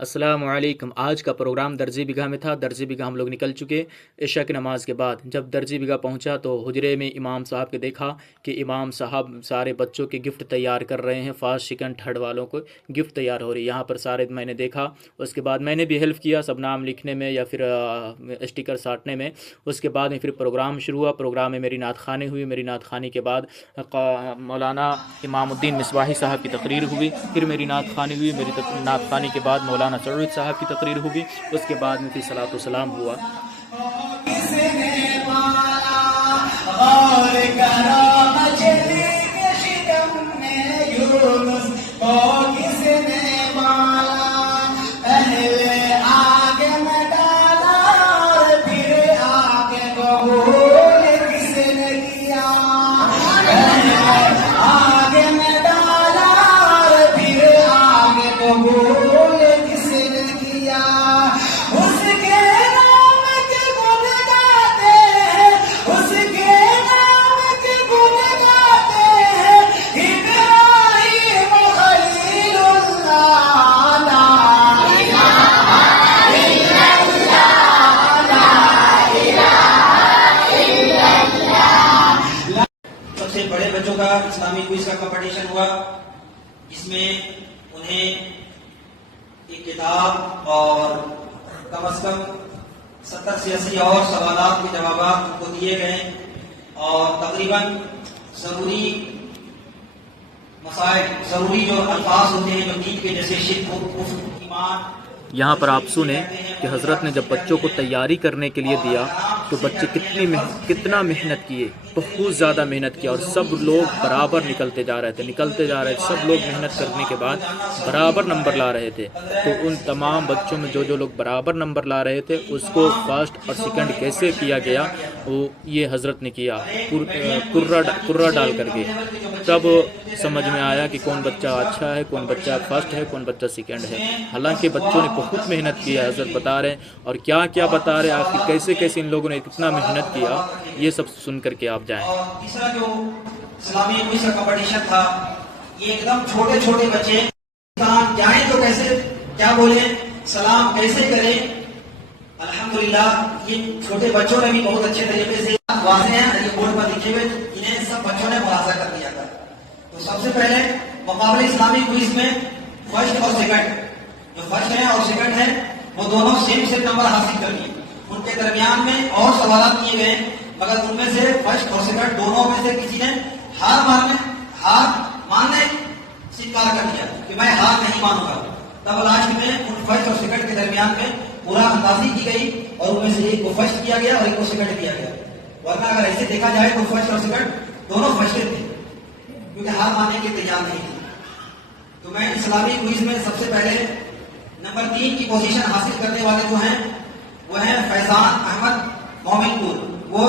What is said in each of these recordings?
अस्सलामु अलैकुम। आज का प्रोग्राम दर्जी बिगहा में था। दर्जी बिगहा हम लोग निकल चुके। इशा की नमाज़ के बाद जब दर्जी बिगहा पहुंचा तो हुजरे में इमाम साहब के देखा कि इमाम साहब सारे बच्चों के गिफ्ट तैयार कर रहे हैं। फर्स्ट सेकंड थर्ड वालों को गिफ्ट तैयार हो रही है यहाँ पर सारे। मैंने देखा, उसके बाद मैंने भी हेल्प किया सब नाम लिखने में या फिर स्टिकर साटने में। उसके बाद में फिर प्रोग्राम शुरू हुआ। प्रोग्राम में मेरी नात खानी हुई। मेरी नात खानी के बाद मौलाना इमामुद्दीन मिसबाही साहब की तकरीर हुई। फिर मेरी नात खानी हुई। मेरी नात खानी के बाद मौलाना सऊद साहब की तकरीर हुई। उसके बाद में फिर सलातो सलाम हुआ। सबसे बड़े बच्चों का इस्लामी क्विज का कंपटीशन हुआ। इसमें उन्हें एक किताब और कम से कम 70 से 80 और सवालात के जवाब उनको दिए गए और तकरीबन जरूरी मसाइल, जरूरी जो अल्फाज होते हैं, जो दीन के जैसे शिर्क, ईमान। यहाँ पर आप सुने कि हज़रत ने जब बच्चों को तैयारी करने के लिए दिया तो बच्चे कितना मेहनत किए, बहुत ज़्यादा मेहनत किया। और सब लोग बराबर निकलते जा रहे थे। सब लोग मेहनत करने के बाद बराबर नंबर ला रहे थे। तो उन तमाम बच्चों में जो लोग बराबर नंबर ला रहे थे उसको फर्स्ट और सेकंड कैसे किया गया, वो ये हज़रत ने किया कुर्रा डाल करके। तब समझ में आया कि कौन बच्चा अच्छा है, कौन बच्चा फर्स्ट है, कौन बच्चा सेकंड है। हालांकि बच्चों ने बहुत मेहनत की है, हज़रत बता रहे हैं। और क्या क्या बता रहे हैं, आखिर कैसे कैसे इन लोगों ने कितना मेहनत किया, ये सब सुन करके आप जाएं। और तीसरा जो इस्लामी क्विज का कंपटीशन था, ये एकदम छोटे छोटे बच्चे जाए तो कैसे क्या बोले, सलाम कैसे करें। अल्हम्दुलिल्लाह ये छोटे बच्चों ने भी बहुत अच्छे तरीके से वाज़ेह हैं, ये बोर्ड पर लिखे हुए, इन्हें सब बच्चों ने मुलाजा कर दिया था। तो सबसे पहले मुकाबले इस्लामी क्विज में फर्स्ट और सेकंड, जो फर्स्ट है और सेकंड है, वो दोनों सेम नंबर हासिल कर लिए। उनके दरमियान में और सवाल किए गए, मगर उनमें से फर्स्ट और सेकंड दोनों में से किसी ने हार मानने से इनकार कर दिया कि मैं हार नहीं मानूंगा। तब लास्ट में उन फर्स्ट और सेकंड के दरमियान में पूरा अंदाजी की गई और उनमें से एक को फर्स्ट किया गया और एक को सेकंड किया गया। वरना अगर ऐसे देखा जाए तो फर्स्ट और सेकंड दोनों फर्स्ट थे, क्योंकि हार मानने के तैयार नहीं थे। तो मैं इस्लामी क्विज में सबसे पहले नंबर 3 की पोजीशन हासिल करने वाले जो हैं वो है फैजान अहमद मोमिनपुर। वो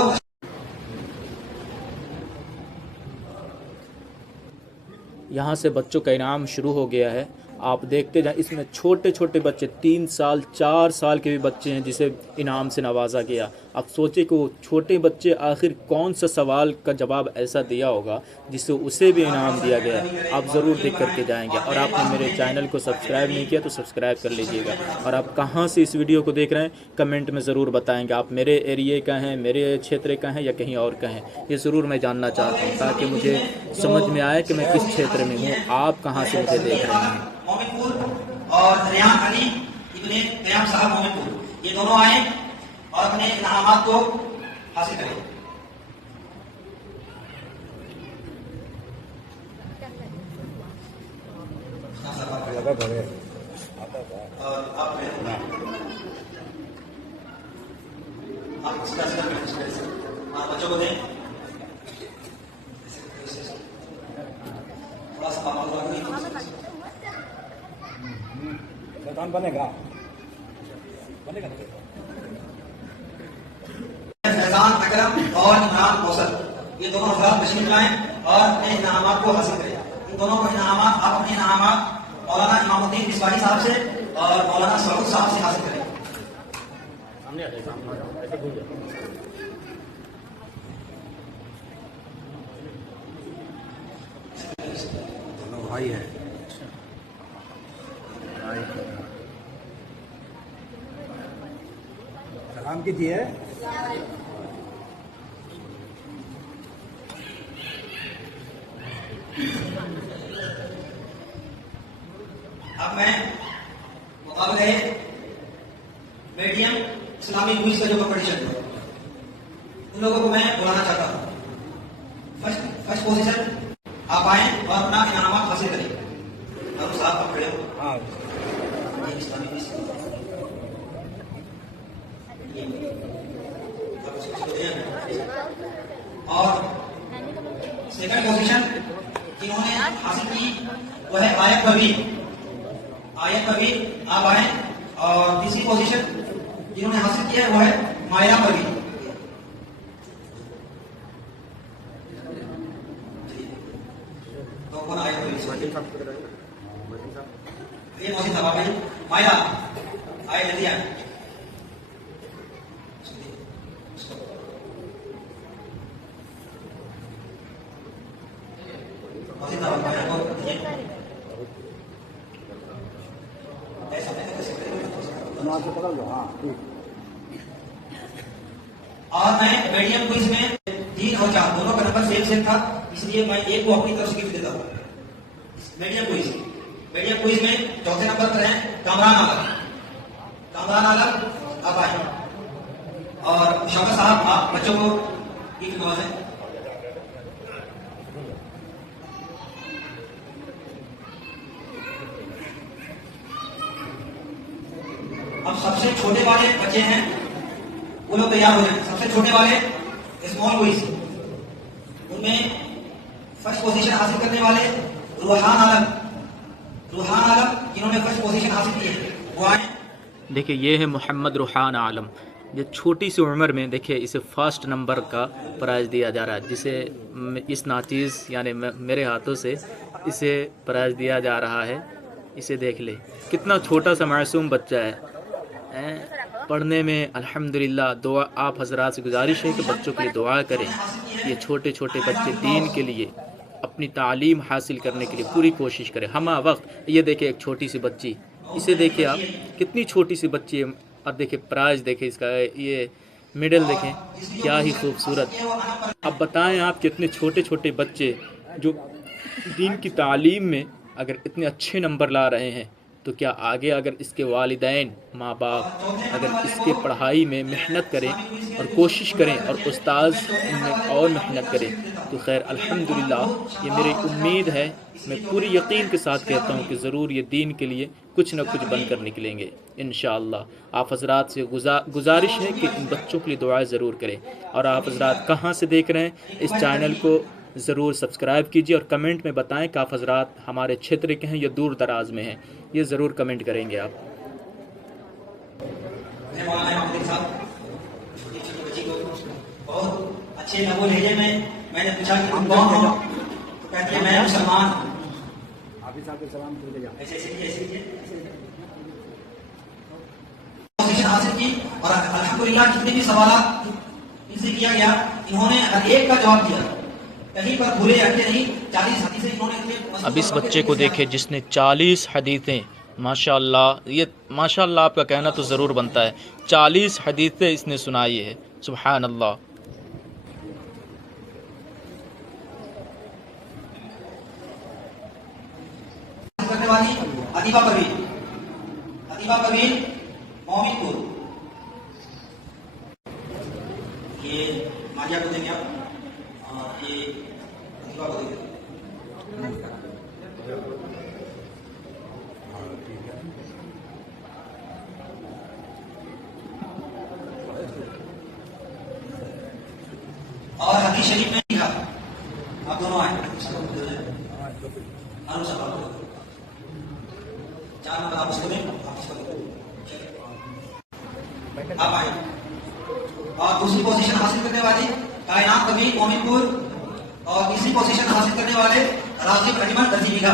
यहाँ से बच्चों का इनाम शुरू हो गया है। आप देखते जाएं, इसमें छोटे छोटे बच्चे 3 साल 4 साल के भी बच्चे हैं जिसे इनाम से नवाजा गया। आप सोचे कि वो छोटे बच्चे आखिर कौन सा सवाल का जवाब ऐसा दिया होगा जिससे उसे भी इनाम दिया गया। आप ज़रूर देख करके जाएंगे। और आपने मेरे चैनल को सब्सक्राइब नहीं किया तो सब्सक्राइब कर लीजिएगा। और आप कहाँ से इस वीडियो को देख रहे हैं कमेंट में ज़रूर बताएँगे। आप मेरे एरिए का हैं, मेरे क्षेत्र का हैं या कहीं और का हैं, ये ज़रूर मैं जानना चाहता हूँ ताकि मुझे समझ में आए कि मैं किस क्षेत्र में हूँ, आप कहाँ से मुझे देख रहे हैं। मोमिनपुर और रियान अली इब्ने कयाम साहब मोमिनपुर, ये दोनों आए और अपने इनामात को हासिल करें। और आप बच्चों को दें थोड़ा सा बनेगा फैजान अकरम और इमरान कौसर, ये दोनों हजरात तशरीफ लाएं और अपने इनामात को हासिल करें। इन दोनों को इनामात, आप अपने इनामात मौलाना इमामुद्दीन मिसबाही साहब से और मौलाना सऊद साहब से हासिल करें। भाई है। नाम कीजिए। अब मैं मुकाबले मीडियम इस्लामिक क्विज का जो कंपटीशन था उन लोगों को मैं बुलाना चाहता हूँ। फर्स्ट पोजीशन आप आए और अपना इनाम हासिल करें। और साथ आप खड़े हो। हाँ, ये इस्लामिक क्विज और सेकंड पोजीशन जिन्होंने हासिल की वो है आयत परवीन। आप आए। और तीसरी पोजीशन जिन्होंने हासिल किया है वो है मायरा परवीन। तो कौन आए? ये मोहसिन साहब आए। मायरा आए, जल्दी आए। मोहसिन साहब मायरा को दीजिए। नाम से पकड़ लो। हाँ, ठीक। और मैं मीडियम क्विज में 3 और 4 दोनों का नंबर सेम था, इसलिए मैं एक को अपनी तरफ से गिफ्ट देता हूँ। मीडियम क्विज में चौथे नंबर पर है कामरान आलम। आप आए। और शौकत साहब आप बच्चों को गिफ्ट नवाजें। अब सबसे छोटे वाले बच्चे हैं वो लोग तैयार हो जाए। सबसे छोटे वाले स्मॉल क्विज उनमें फर्स्ट पोजीशन हासिल करने वाले रूहान आलम जिन्होंने फर्स्ट पोजीशन हासिल की है वो आए। देखिए ये है मोहम्मद रूहान आलम। जो छोटी सी उम्र में देखिए इसे फर्स्ट नंबर का प्राइज़ दिया जा रहा है, जिसे इस नाचीज़ यानी मेरे हाथों से इसे प्राइज़ दिया जा रहा है। इसे देख ले, कितना छोटा सा मासूम बच्चा है। पढ़ने में अल्हम्दुलिल्लाह। दुआ आप हजरात से गुजारिश है कि बच्चों के लिए दुआ करें। ये छोटे छोटे बच्चे दीन के लिए अपनी तालीम हासिल करने के लिए पूरी कोशिश करें हम वक्त। ये देखिए एक छोटी सी बच्ची, इसे देखिए आप, कितनी छोटी सी बच्ची है। अब देखिए प्राइज़ देखिए इसका, ये मेडल देखें, क्या ही खूबसूरत। अब बताएं आप कितने छोटे छोटे बच्चे जो दीन की तालीम में अगर इतने अच्छे नंबर ला रहे हैं, तो क्या आगे अगर इसके वालिदैन माँ बाप अगर इसके पढ़ाई में मेहनत करें और कोशिश करें और उस्ताद इनमें और मेहनत करें, तो खैर अल्हम्दुलिल्लाह। ये मेरी उम्मीद है, मैं पूरी यकीन के साथ कहता हूँ कि ज़रूर ये दीन के लिए कुछ न कुछ बनकर निकलेंगे इंशाअल्लाह। आप हजरात से गुजारिश है कि इन बच्चों के लिए दुआएं ज़रूर करें। और आप हजरात कहाँ से देख रहे हैं, इस चैनल को ज़रूर सब्सक्राइब कीजिए और कमेंट में बताएं कि आप हजरात हमारे क्षेत्र के हैं या दूर दराज में हैं। ये ज़रूर कमेंट करेंगे आप। बहुत अच्छे नमूने भेजे में मैंने पूछा कि हम कौन हो, तो कहती है मैं मुसलमान। आप ही साहब के सलाम करके जाओ। ऐसे पोजीशन हासिल की और अल्हम्दुलिल्लाह जितने भी सवाल इनसे किया गया इन्होंने हर एक का जवाब दिया, कहीं पर भूले हटे नहीं। 40 हदीसें इन्होंने। अब इस बच्चे को देखे जिसने 40 हदीसें, माशाअल्लाह, ये माशाअल्लाह आपका कहना तो ज़रूर बनता है। 40 हदीसें इसने सुनाई है, सुभान अल्लाह। करने वाली अदीबा परवीन मोमिनपुर। ये मारिया को देंगे आप, और ये अदीबा को देंगे। और हदीस शरीफ में लिखा, आप दोनों आए। चार नंबर आप उसको दें, आप इसको दें। आप आए। और दूसरी पोजीशन हासिल करने वाली कायनात कबीर मोमिनपुर, और तीसरी पोजीशन हासिल करने वाले राजिब अजमल दर्जीबिघा।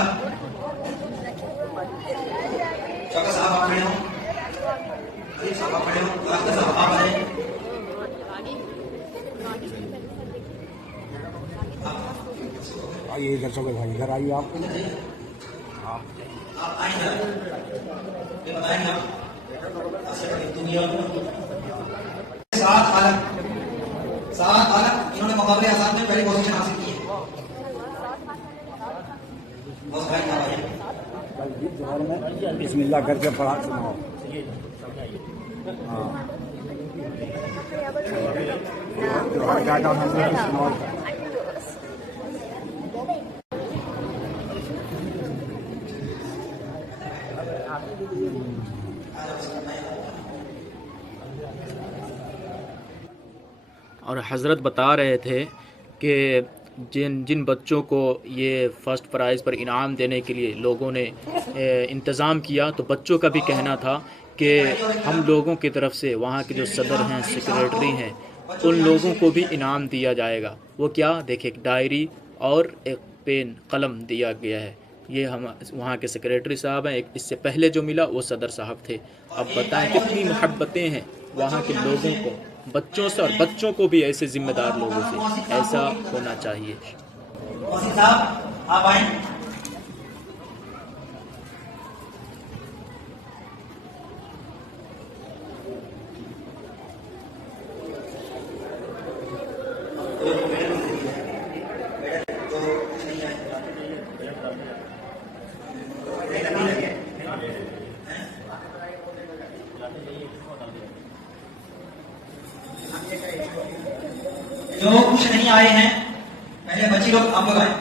चौका साहब आप खड़े हो, अलीफ साहब आप खड़े हो, अख्तर साहब आप आए। आइए इधर चलो भाई, इधर आइए आप। आप आएंगे, ये बताएंगे आप दुनिया सात आलम इन्होंने मुकाबले आजाद में पहली पोजीशन हासिल की है। बस भाई क्या भाई कल भी जोहर में बिस्मिल्लाह करके पढ़ा सुनाओ। हाँ जोहर का नाम सुनाओ। और हज़रत बता रहे थे कि जिन जिन बच्चों को ये फ़र्स्ट प्राइज़ पर इनाम देने के लिए लोगों ने इंतज़ाम किया, तो बच्चों का भी कहना था कि हम लोगों की तरफ से वहाँ के जो सदर हैं, सेक्रेटरी हैं, उन लोगों को भी इनाम दिया जाएगा। वो क्या, देखिए, एक डायरी और एक पेन कलम दिया गया है। ये हम वहाँ के सेक्रेटरी साहब हैं। एक इससे पहले जो मिला वो सदर साहब थे। अब बताएं कितनी मोहब्बतें हैं वहाँ के लोगों को बच्चों से, और बच्चों को भी ऐसे जिम्मेदार लोगों से। ऐसा होना चाहिए। मोहसिन साहब आप आए। जो कुछ नहीं आए हैं, पहले बच्चे लोग आप लोग आए,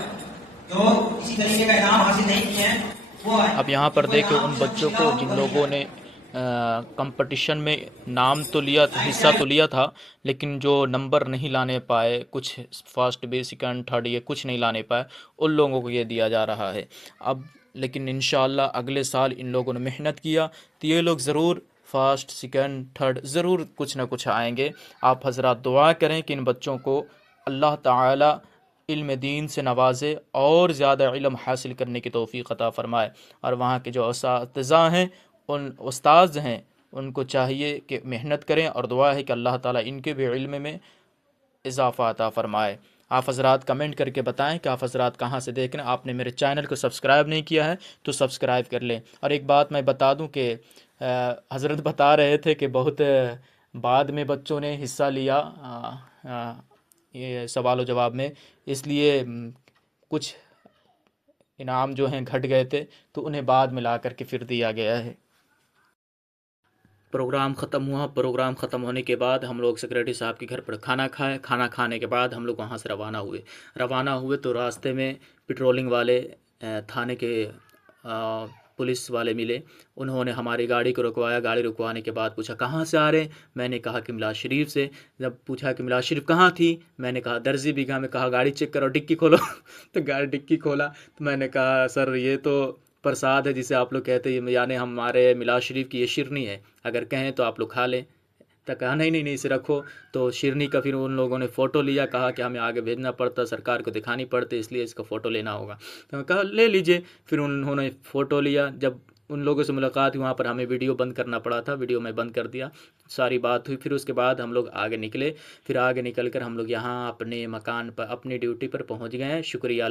जो इसी तरीके का इनाम हासिल नहीं किए हैं वो आए। अब यहाँ पर देखिए उन बच्चों को जिन लोगों ने कंपटीशन में नाम तो लिया, हिस्सा तो लिया था, लेकिन जो नंबर नहीं लाने पाए, कुछ फर्स्ट बी सेकंड थर्ड ये कुछ नहीं लाने पाए, उन लोगों को ये दिया जा रहा है। अब लेकिन इंशाअल्लाह अगले साल इन लोगों ने मेहनत किया तो ये लोग ज़रूर फर्स्ट सेकंड थर्ड ज़रूर कुछ ना कुछ आएंगे। आप हज़रात दुआ करें कि इन बच्चों को अल्लाह ताला इल्म दीन से नवाजे और ज़्यादा इल्म हासिल करने की तौफ़ीक़ अता फ़रमाए। और वहाँ के जो उस्ताज़ा हैं, उन उस्ताद हैं, उनको चाहिए कि मेहनत करें, और दुआ है कि अल्लाह ताला इनके भी इल्म में इजाफ़ा अता फ़रमाए। आप हज़रात कमेंट करके बताएं कि आप हज़रात कहाँ से देख रहे हैं। आपने मेरे चैनल को सब्सक्राइब नहीं किया है तो सब्सक्राइब कर लें। और एक बात मैं बता दूं कि हज़रत बता रहे थे कि बहुत बाद में बच्चों ने हिस्सा लिया ये सवाल व जवाब में, इसलिए कुछ इनाम जो हैं घट गए थे, तो उन्हें बाद में ला करके फिर दिया गया है। प्रोग्राम ख़त्म हुआ। प्रोग्राम ख़त्म होने के बाद हम लोग सेक्रेटरी साहब के घर पर खाना खाए। खाना खाने के बाद हम लोग वहाँ से रवाना हुए तो रास्ते में पेट्रोलिंग वाले थाने के पुलिस वाले मिले। उन्होंने हमारी गाड़ी को रुकवाया। गाड़ी रुकवाने के बाद पूछा कहाँ से आ रहे हैं। मैंने कहा कि मिलाद शरीफ से। जब पूछा कि मिलाद शरीफ कहाँ थी, मैंने कहा दर्जी बीघा में। कहा गाड़ी चेक करो, डिक्की खोलो। तो गाड़ी डिक्की खोला तो मैंने कहा सर ये तो प्रसाद है जिसे आप लोग कहते हैं, यानी हमारे मिलाद शरीफ की ये शिरनी है, अगर कहें तो आप लोग खा लें। तो कहा नहीं इसे रखो। तो शिरनी का फिर उन लोगों ने फ़ोटो लिया, कहा कि हमें आगे भेजना पड़ता, सरकार को दिखानी पड़ती, इसलिए इसका फ़ोटो लेना होगा। तो मैं कहा ले लीजिए। फिर उन्होंने फ़ोटो लिया। जब उन लोगों से मुलाकात हुई वहाँ पर हमें वीडियो बंद करना पड़ा था, वीडियो मैं बंद कर दिया। सारी बात हुई। फिर उसके बाद हम लोग आगे निकले। फिर आगे निकल कर हम लोग यहाँ अपने मकान पर, अपनी ड्यूटी पर पहुँच गए हैं। शुक्रिया।